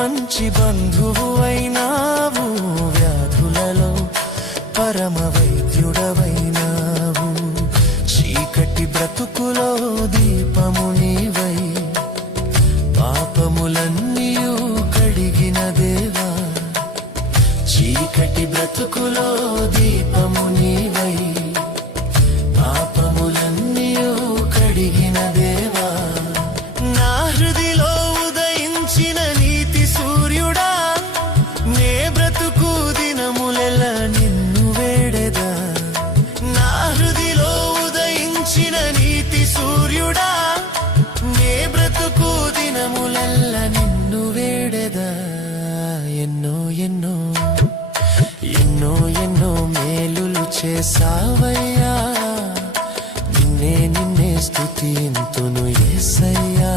మంచి బంధువు అయినావు, వ్యాధులలో పరమ వైద్యుడవైనావు. చీకటి బ్రతుకులో దీపము నీవై, పాపములన్నీయు కడిగిన దేవా. చీకటి బ్రతుకులో దీపము నీవై, పాపములన్నీయు కడిగిన దేవా. నా హృదిలో ఉదయించిన నీతి సూర్యుడా, నే బ్రతుకు దినములెలా నిన్ను వేడెదా. నా హృదిలో ఉదయించిన నీతి సూర్యుడా, నే బ్రతుకు దినములెలా నిన్ను వేడెదా. ఎన్నో ఎన్నో ఎన్నో ఎన్నో మేలులు చేసావయ్యా, నిన్నే నిన్నే స్తుతింతును యేసయ్యా.